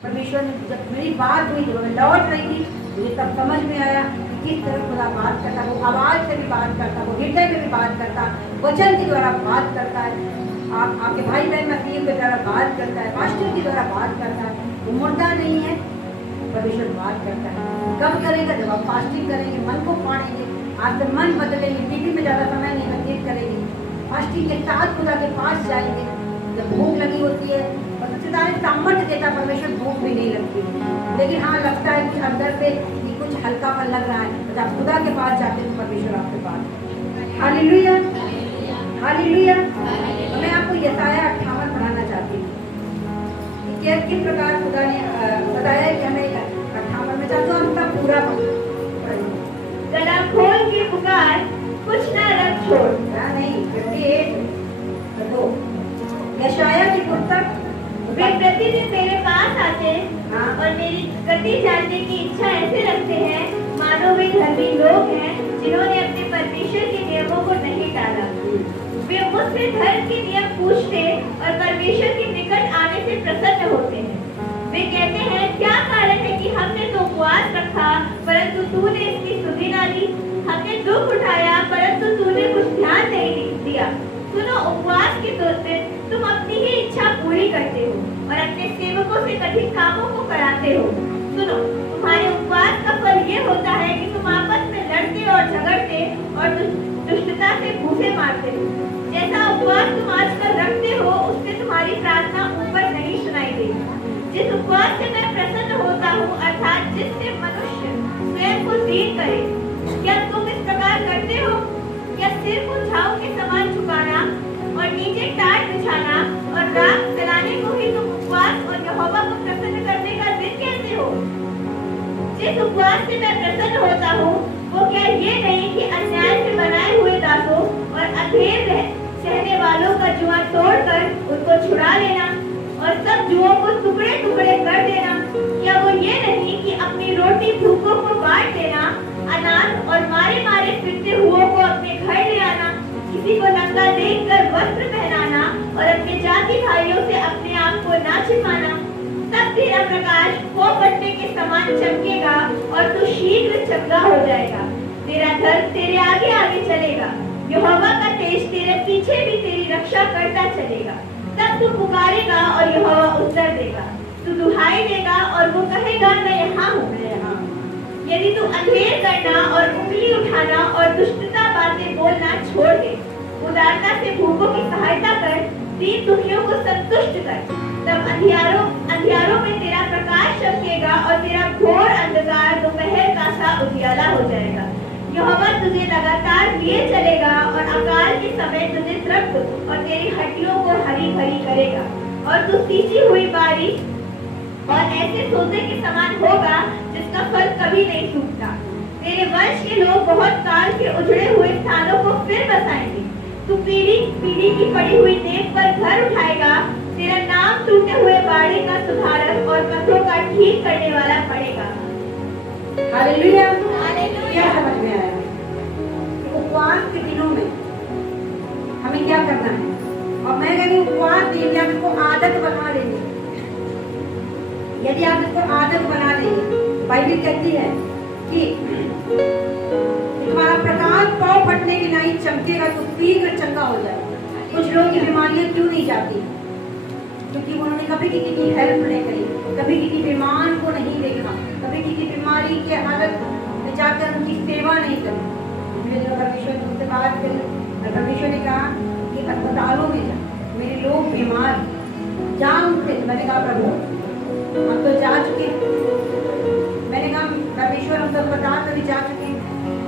परमेश्वर ने जब मेरी बात हुई, जब मैं लौट रही थी, मुझे तब समझ में आया कि किस तरह खुदा बात करता है। वो आवाज़ से भी बात करता, वो हृदय में भी बात करता, वचन के द्वारा बात करता है। आपके भाई बहन मसीह के द्वारा बात करता है, पास्टर के द्वारा बात करता है। वो मुर्दा नहीं है, परमेश्वर बात करता है। कब करेगा? जब आप फास्टिंग करेंगे, मन को फाड़ेंगे, आपका मन बदलेंगे, टीवी में ज़्यादा समय नहीं व्यतीत करेंगे, फास्टिंग के साथ खुदा के पास जाएंगे। जब भूख लगी होती है और सबसे ज़्यादा सामर्थ्य देता परमेश्वर, भूख भी नहीं लगती, लेकिन हाँ लगता है कि अंदर से कि कुछ हल्कापन लग रहा है। जब आप खुदा के पास जाते हैं तो परमेश्वर आपके पास। Hallelujah, hallelujah. मैं आपको यशाया 58 पढ़ाना चाहती हूँ कि किस प्रकार खुदा ने बताया कि हमें 58 में चाहते हम सब पूरा गला खोल के पुकार, कुछ न रख छोड़। नहीं, 58 देखो यशाया की पुस्तक। वे प्रतिदिन मेरे पास आते हाँ। और मेरी गति जानने की इच्छा ऐसे रखते हैं मानो वे धर्मी लोग हैं जिन्होंने अपने परमेश्वर के नियमों को नहीं टाला। वे मुझसे धर्म के नियम पूछते और परमेश्वर के निकट आने से प्रसन्न होते हैं। वे कहते हैं, क्या कारण है कि हमने तो उपवास रखा परंतु तूने इसकी सुधि ना ली, हमने दुख उठाया परंतु तूने कुछ ध्यान नहीं दिया। सुनो, उपवास के दिन तुम अपनी ही इच्छा पूरी करते हो और अपने सेवकों से कठिन कामों को कराते हो। सुनो, तुम्हारे उपवास का फल ये होता है कि तुम आपस में लड़ते और झगड़ते और दुष्टता से घूंसे मारते हो। जैसा उपवास तुम आजकल रखते हो उससे तुम्हारी प्रार्थना ऊपर नहीं सुनाई देगी। जिस उपवास से मैं प्रसन्न होता हूँ, अर्थात जिससे मनुष्य स्वयं को दीन करे, क्या तुम इस प्रकार करते हो? क्या सिर को झाऊ के समान झुकाना और नीचे टाट बिछाना और राख जलाने को ही तुम उपवास और यहोवा को प्रसन्न करने का दिन कहते हो? जिस उपवास से मैं प्रसन्न होता हूँ वो क्या ये नहीं कि अन्याय से बनाए हुए दासों और अधेर सहने वालों का जुआ तोड़कर उनको छुड़ा लेना और सब जुओं को टुकड़े टुकड़े कर देना? क्या वो ये नहीं कि अपनी रोटी भूखों को बांट देना, अनाथ और मारे मारे फिरते हुओं को अपने घर ले आना, किसी को नंगा देखकर वस्त्र पहनाना और अपने जाति भाइयों से अपने आप को ना छिपाना? तब तेरा प्रकाश पोपट्टे के समान चमकेगा और तू शीघ्र चंगा हो जाएगा। तेरा धर्म तेरे आगे आगे चलेगा, यहोवा का तेज तेरे पीछे भी तेरी रक्षा करता चलेगा। तब तू पुकारेगा और यहोवा उत्तर देगा, तू दुहाई देगा और वो कहेगा, मैं यहाँ हूँ। यदि तू अंधेर करना और उंगली उठाना और दुष्टता बातें बोलना छोड़ दे, उदारता से भूखों की सहायता कर, दीन दुखियों को संतुष्ट कर, तब अंधियारों में तेरा प्रकाश चमकेगा और तेरा घोर अंधकार दोपहर का सा उजियाला हो जाएगा। यहोवा तुझे लगातार लिए चलेगा और अकाल के समय तुझे तृप्त और तेरी हड्डियों को हरी भरी करेगा और तू सींची हुई बारी और ऐसे सोते के समान होगा जिसका फल कभी नहीं सूखता। तेरे वंश के लोग बहुत काल के उजड़े हुए स्थानों को फिर बसाएंगे। तू पीढ़ी पीढ़ी की पड़ी हुई देख पर घर उठाएगा। तेरा नाम टूटे हुए बाड़े का सुधारक और पथों का ठीक करने वाला पड़ेगा। Hallelujah, hallelujah. क्या समझ में आया? उपवास के दिनों में हमें क्या करना है? और मैं कहती हूँ उपवास दिन आप इसको आदत बना लेंगे। यदि आप इसको आदत बना लेंगे, बाइबल कहती है कि तुम्हारा प्रकाश पाँव फटने की नहीं चमकेगा तो शीघ्र चंगा हो जाएगा। कुछ लोग की बीमारियां क्यों नहीं जाती? क्योंकि उन्होंने कभी किसी की हेल्प नहीं करी, कभी किसी बीमार को नहीं देखा, कभी किसी बीमारी के हालत में जाकर उनकी सेवा नहीं करी। परमेश्वर ने उनसे बात करी और परमेश्वर ने कहा कि अस्पतालों में जा, मेरे लोग बीमार जा उनसे। मैंने कहा प्रभु हम तो जा चुके। मैंने कहा परमेश्वर हम सब अस्पताल में भी जा चुके।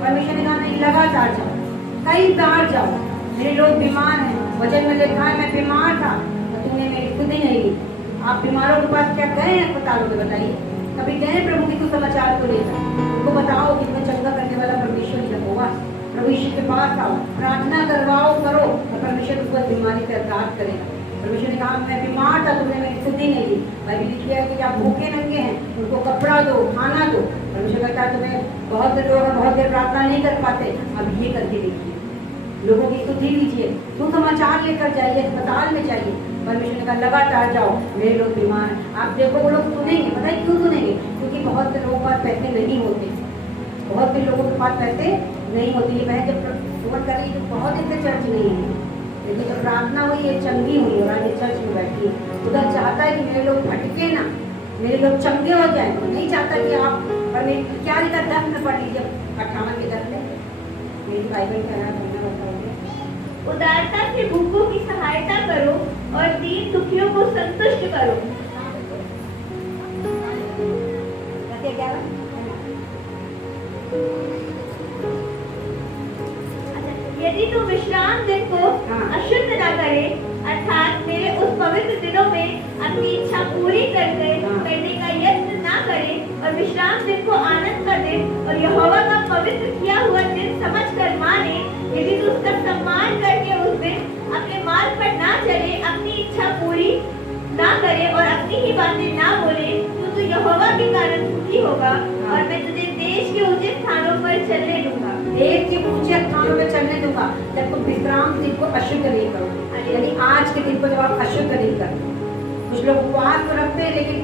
परमेश्वर ने कहा नहीं, लगातार जाओ, कई बार जाओ, मेरे लोग बीमार हैं। वचन में लिखा है मैं बीमार था तो तुमने मेरी सुधि नहीं ली। आप बीमारों के पास क्या गए हैं अस्पतालों में? बताइए, कभी गए प्रभु के सुसमाचार को लेकर? उनको बताओ कि तुम्हें चंगा करने वाला परमेश्वर ही होगा। प्रभु यीशु के पास आओ, प्रार्थना करवाओ, करो और परमेश्वर उस बीमारी से आजाद करेगा। परमेश्वर ने कहा मैं बीमार था, तुमने मेरी सुधि नहीं दी। बाइबल लिखी है कि आप भूखे नंगे हैं, उनको कपड़ा दो, खाना दो। परमेश्वर कहता है तुम्हें बहुत से लोग बहुत देर प्रार्थना नहीं कर पाते, अब ये करके देखिए। लोगों की सुधि लीजिए, सुसमाचार लेकर जाइए, अस्पताल में जाइए। परमेश्वर ने कहा लगातार जाओ, मेरे लोग बीमार हैं। आप देखो वो लोग सुनेंगे, पता है क्यों सुनेंगे? क्योंकि बहुत से लोगों के पास पैसे नहीं होते, बहुत से लोगों के पास पैसे नहीं होते। ये बहन जब प्रवचन कर रही है तो बहुत दिन से चर्च नहीं है, लेकिन जब प्रार्थना हुई ये चंगी हुई और आज ये चर्च में बैठी है। खुदा चाहता है कि मेरे लोग भटके ना, मेरे लोग चंगे हो जाए। वो नहीं चाहता कि आप, और मेरी क्या लिखा 10 में पढ़ लीजिए, 58 के 10 में मेरी बाइबल का नाम बताओगे। उदारता से भूखों की सहायता करो और दीन दुखियों को संतुष्ट करो। यदि तुम विश्राम दिन को अशुद्ध न करे, अर्थात मेरे उस पवित्र दिनों में अपनी इच्छा पूरी करने का यत्न न करे और विश्राम दिन को आनंद का दिन और यहोवा का पवित्र किया हुआ दिन समझकर माने, यदि तू उसका सम्मान करके उस दिन अपने मार्ग पर ना चले, अपनी इच्छा पूरी ना करे और अपनी ही बातें ना बोले, तो तू यहोवा के कारण सुखी होगा और मैं तुझे देश के ऊंचे स्थानों पर चलने दूंगा। देश के ऊंचे स्थानों में चलने दूंगा जब तुम विश्राम दिन को अशुद्ध नहीं करो। यानी आज के दिन को जब आप अशुद्ध नहीं करते। कुछ लोग उपवास तो रखते हैं लेकिन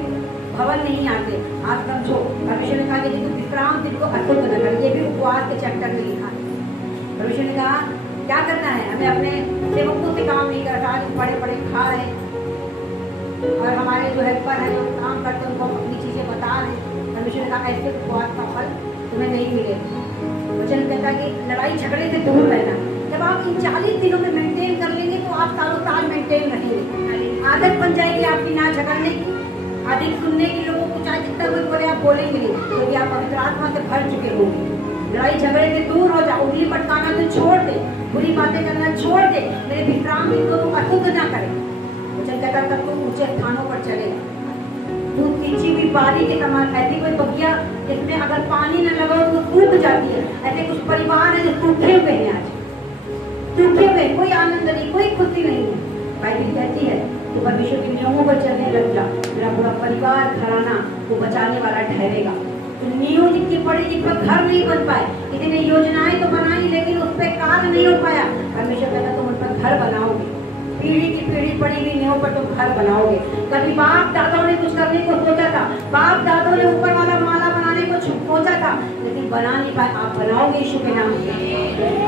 भवन नहीं आते। आज समझो परमेश्वर ने कहा कि तुम विश्राम दिन को अशुद्ध न करो, ये भी उपवास के चैप्टर में लिखा है। परमेश्वर ने कहा क्या करना है, हमें अपने सेवकों से काम नहीं करना। आज बड़े बड़े खा रहे और हमारे जो हेल्पर है जो काम करते हैं उनको अपनी चीजें बता रहे। परमेश्वर ने कहा ऐसे उपवास का फल तुम्हें नहीं मिलेगा। वचन कहता है कि लड़ाई झगड़े से दूर रहना। जब आप इन 40 दिनों में मेंटेन कर लेंगे तो आप सालों साल मेंटेन रहेंगे। आदत बन जाएगी आपकी ना झगड़ने की, अधिक सुनने की। लोगों को चाहे जितना कोई बोले आप बोलेंगे नहीं, क्योंकि आप पवित्र आत्मा से भर चुके होंगे। लड़ाई झगड़े से दूर हो जाओ, उंगली पटकाना तो छोड़ दे, बुरी बातें करना छोड़ दे। मेरे विश्राम दिन को तुम अशुद्ध ना करें। वचन कहता तब तुम ऊंचे स्थानों पर चलेगा। दूध सींची हुई बारी के समान, ऐसी कोई बगिया जिसमें अगर पानी न लगाओ तो सूख जाती है। ऐसे कुछ परिवार है जो सूखे हुए हैं, आज सूखे हुए, कोई आनंद नहीं, कोई खुशी नहीं है। बाइबल कहती है तो परमेश्वर के नियमों पर चलने लग जा, मेरा पूरा परिवार घराना वो बचाने वाला ठहरेगा। तो नींव जिनकी पड़ी, जिन पर घर नहीं बन पाए, इतनी योजनाएं तो बनाई लेकिन उस पर कार्य नहीं हो पाया। परमेश्वर कहता तुम उन पर घर बनाओगे, पीढ़ी की पीढ़ी पड़ी हुई नींव पर तुम घर बनाओगे। कभी बाप दादाओं ने कुछ करने को सोचा था, बाप दादाओं ने ऊपर वाला माला बनाने को सोचा था, लेकिन बना नहीं पाए। आप बनाओगे यीशु के नाम से।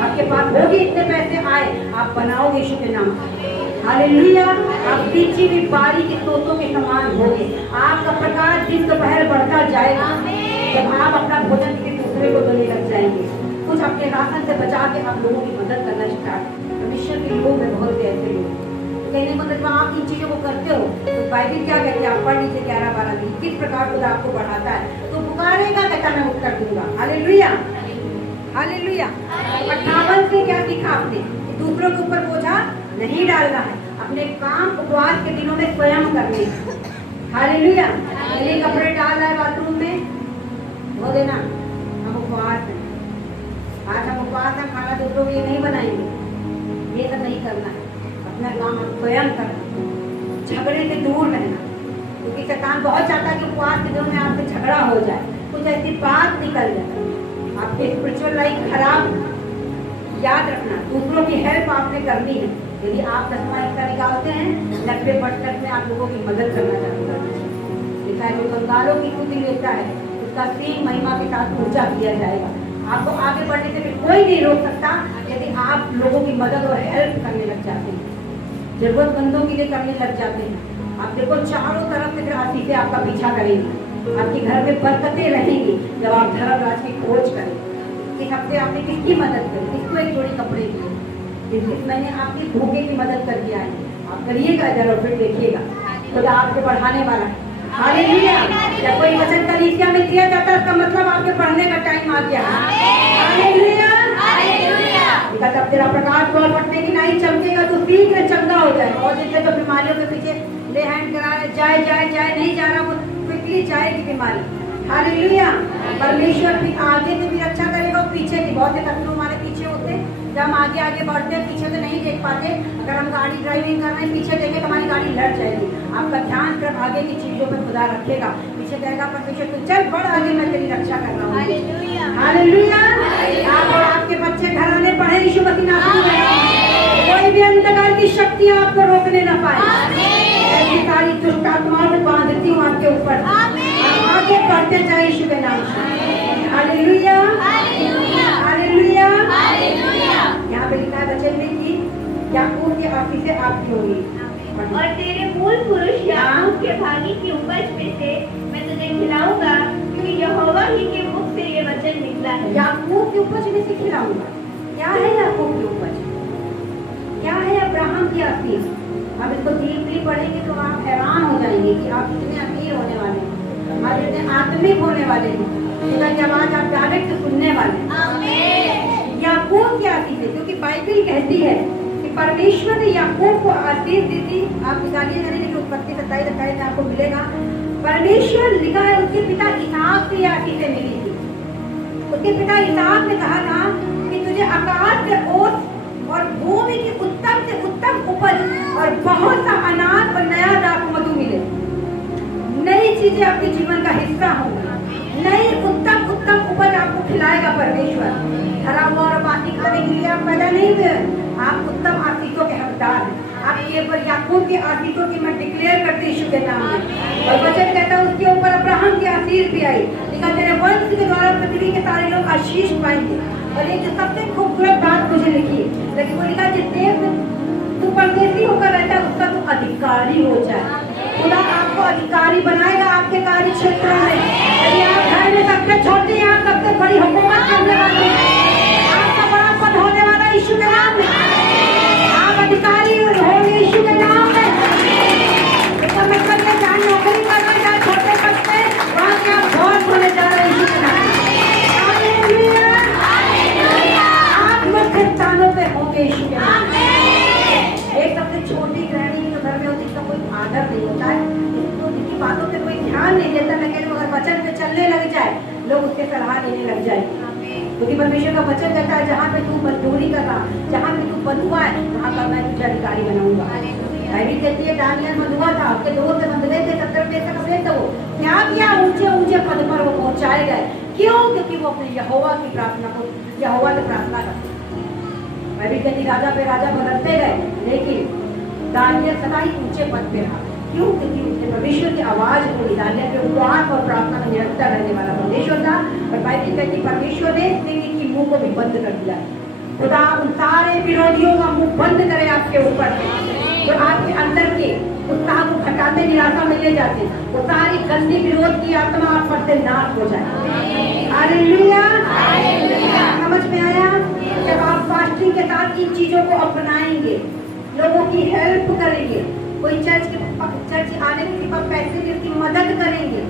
आपके पास होगी इतने पैसे आए, आप बनाओगे यीशु के नाम से। हालेलुया। आप सींची हुई बारी के सोतों के समान होगे। आपका प्रकाश दिन दोपहर बढ़ता जाएगा जब आप अपना भोजन किसी दूसरे को देने लग जाएंगे। कुछ अपने राशन से बचा के आप लोगों की मदद करना स्टार्ट। परमेश्वर के लोग में बहुत से ऐसे लोग कहने को मतलब आप इन चीजों को करते हो तो बाइबल क्या कहती है, आप पढ़ लीजिए 11-12 दिन किस प्रकार खुदा आपको बढ़ाता है। तो पुकारेगा कहता मैं उत्तर दूंगा। Hallelujah, hallelujah. 58 से क्या सीखा आपने? दूसरों के ऊपर बोझा नहीं डालना है, अपने काम उपवास के दिनों में स्वयं करने। हालेलुया। पहले कपड़े डाल रहा है बाथरूम में, धो देना, हम उपवास हैं। आज हम उपवास हैं, खाना दूसरों के लिए नहीं बनाएंगे, ये सब नहीं करना है। अपना काम स्वयं करना, झगड़े से दूर रहना, क्योंकि शैतान बहुत चाहता है कि उपवास के दिनों में आपसे झगड़ा हो जाए, कुछ ऐसी बात निकल जाए, आपकी स्पिरिचुअल लाइफ खराब। याद रखना दूसरों की हेल्प आपने करनी है। यदि आप 10वां हिस्सा निकालते हैं 90% में आप लोगों की मदद करना चालू कर दीजिए। लिखा है जो कंगालों की खुदी लेता है उसका 3 महिमा के साथ पूजा किया जाएगा। आपको आगे बढ़ने से भी कोई नहीं रोक सकता यदि आप लोगों की मदद और हेल्प करने लग जाते हैं, जरूरतमंदों के लिए करने लग जाते हैं। आप देखो चारों तरफ से फिर आशीषें आपका पीछा करेंगी, आपके घर में बरकतें रहेंगी जब आप धर्मराज की खोज करें। इस हफ्ते आपने किसकी मदद करी? किसको एक जोड़ी कपड़े दिए? इस महीने आपकी भूखे की मदद करके आए। आप करिएगा जरा, फिर देखिएगा खुदा आपको बढ़ाने वाला है। हालेलुया। जब कोई वचन कलीसिया में दिया जाता है उसका मतलब आपके पढ़ने का टाइम आ गया। Hallelujah, hallelujah. तब तेरा प्रकाश बहुत बढ़ने की नहीं चमकेगा तो शीघ्र चंगा हो जाए। और जिससे तो बीमारियों के पीछे ले हैंड कराया जाए जाए जाए नहीं जा रहा, वो क्विकली जाएगी बीमारी। हालेलुया। परमेश्वर भी आगे से भी रक्षा करेगा और पीछे भी। बहुत से शत्रु हमारे पीछे होते हैं, जब हम आगे आगे बढ़ते हैं पीछे तो नहीं देख पाते। अगर हम गाड़ी ड्राइविंग कर रहे हैं पीछे देखें तो हमारी गाड़ी लड़ जाएगी। आपका ध्यान सिर्फ आगे की चीजों पर खुदा रखेगा, पीछे कहेगा परमेश्वर तू चल बढ़ आगे, मैं तेरी रक्षा कर रहा हूँ। हालेलुया। हालेलुया। आप और आपके बच्चे घराने पढ़े यीशु मसीह नाम में, कोई भी अंधकार की शक्तियां आपको रोकने न पाए। ऐसी सारी दुष्ट आत्माओं को बांधती हूँ आपके ऊपर, आप आगे बढ़ते जाए यीशु के नाम से। Hallelujah, hallelujah. यहाँ पे लिखा है वचन में कि याकूब की आशीष से आपकी होगी, और तेरे मूल पुरुष याकूब के भागी की उपज में से मैं तुझे खिलाऊंगा, क्योंकि यहोवा ही के मुख से ये वचन निकला है। याकूब की उपज में से खिलाऊंगा। क्या है याकूब की उपज? क्या है अब्राहम की आशीष? अब इसको डीपली पढ़ेंगे तो आप हैरान हो जाएंगे कि आप कितने अमीर होने वाले हैं, आप कितने आत्मिक होने वाले हैं, खुदा की आवाज आप डायरेक्ट सुनने वाले हैं। याकूब की आशीष है, क्योंकि बाइबल कहती है कि परमेश्वर ने याकूब को आशीष दी थी। आप निकालिए करेंगे कि उत्पत्ति 27 में आपको मिलेगा। परमेश्वर लिखा है उसके पिता इसहाक की आशीषें मिली थी। उसके पिता इसहाक ने कहा था कि तुझे आकाश के ओस और भूमि की उत्तम से उत्तम उपज और बहुत सा अनाज और नया दाख मधु मिले। नई चीजें आपके जीवन का हिस्सा होंगी, नई उत्तम उत्तम उपज आपको खिलाएगा परमेश्वर। हरा हुआ और बाकी खाने के लिए आप पैदा नहीं हुए, आप उत्तम आशीषों के हकदार हैं। आपके ऊपर याकूब की आशीषों की मैं डिक्लेयर करती यीशु के नाम में। और वचन कहता है उसके ऊपर अब्राहम की आशीष भी आई, लेकिन तेरे वंश के द्वारा पृथ्वी के सारे लोग आशीष पाएंगे। और एक जो सबसे खूबसूरत बात मुझे लिखी, लेकिन वो लिखा जिस देश में तू परदेशी होकर रहता है उसका तू अधिकारी हो जाए। खुदा आपको अधिकारी बनाएगा आपके कार्य क्षेत्र में। यदि आप घर में सबसे छोटे हैं, आप सबसे बड़ी हुकूमत करने वाले हैं, आपका बड़ा पद होने वाला यीशु के नाम में। आप अधिकारी होंगे यीशु के नाम में। इसका मतलब है जहाँ नौकरी कर रहे हैं, छोटे पद पे, वहाँ के आप बहुत होने जा रहे हैं यीशु के नाम में। आप मुख्य स्थानों पे होंगे यीशु के नाम में। एक सबसे छोटी गृहिणी जो घर में होती है उसका कोई आदर नहीं होता है, इसको जिनकी बातों पे कोई ध्यान नहीं देता, लेकिन अगर वचन पे चलने लग जाए लोग उससे सलाह देने लग जाए। क्योंकि परमेश्वर का वचन कहता है जहाँ पे तू मजदूरी कर रहा, जहाँ पे तू बंधुआ है, वहाँ का मैं तुझे अधिकारी बनाऊंगा। बाइबल कहती है दानियल बंधुआ था, उसके दोस्त बंधुए थे, 70 पैसे कपड़े थे, वो क्या किया, ऊंचे ऊंचे पद पर वो पहुंचाए गए। क्यों? क्योंकि वो अपने यहोवा की प्रार्थना को, यहोवा से प्रार्थना करते। बाइबल कहती राजा पे राजा बदलते गए, लेकिन दानियल सदा ही ऊंचे पद पे रहा। क्यों? क्योंकि उसने परमेश्वर की आवाज को दानियल पे उपवास और प्रार्थना में निरंतर रहने वाला परमेश्वर था। और बाइबल कहती परमेश्वर ने इसके मुंह को भी बंद कर दिया। खुदा उन सारे विरोधियों का मुंह बंद करे आपके ऊपर, जो आपके अंदर के उत्साह को घटाते, निराशा में ले जाते, वो सारी गंदी विरोध की आत्मा आप पर से नाश हो जाए। हालेलुया, समझ में आया? जब आप फास्टिंग के साथ इन चीजों को अपनाएंगे, लोगों की हेल्प करेंगे, कोई चर्च आने के बाद पैसे की उसकी मदद करेंगे,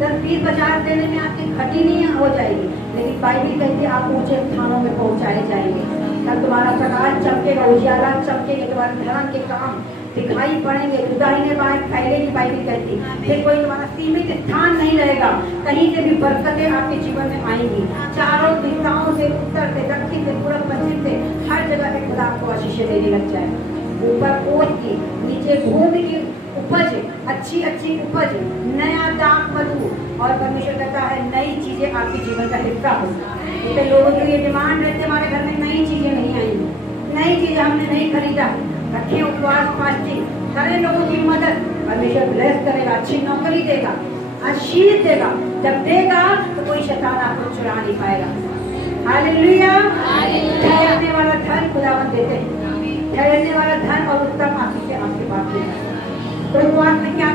10-20 हजार देने में आपकी घटी नहीं हो जाएगी, लेकिन बाइबल कहती है आप ऊंचे स्थानों में पहुंचाए जाएंगे। तब तुम्हारा प्रकाश चमकेगा, उजियाला चमकेगा, तुम्हारे धर्म के काम दिखाई पड़ेंगे, दुदाई में बात फैलेगी। बाइबल कहती फिर कोई तुम्हारा सीमित स्थान नहीं रहेगा, कहीं से भी बरकतें आपके जीवन में आएंगी। चारों दिशाओं से, उत्तर से, दक्षिण से, पूर्व पश्चिम से, हर जगह से खुदा आपको आशीष देने लग जाए। ऊपर ओस की, नीचे भूमि की उपज, अच्छी अच्छी उपज, नया दाख मधु, और परमेश्वर कहता है नई चीजें आपके जीवन का हिस्सा होगी। तो लोगों की ये डिमांड रहती है हमारे घर में नई चीजें नहीं आएंगी, नई चीजें हमने नहीं खरीदा, रखे उपवास फास्टिंग, सारे लोगों की मदद, परमेश्वर ब्लेस करेगा, अच्छी नौकरी देगा, आशीष देगा। जब देगा तो कोई शैतान आपको चुरा नहीं पाएगा। हालेलुया, ठहरने वाला धन खुदावन देते हैं, ठहरने वाला धन और उत्तम आशीष आपके पास देगा। तो उपवास में क्या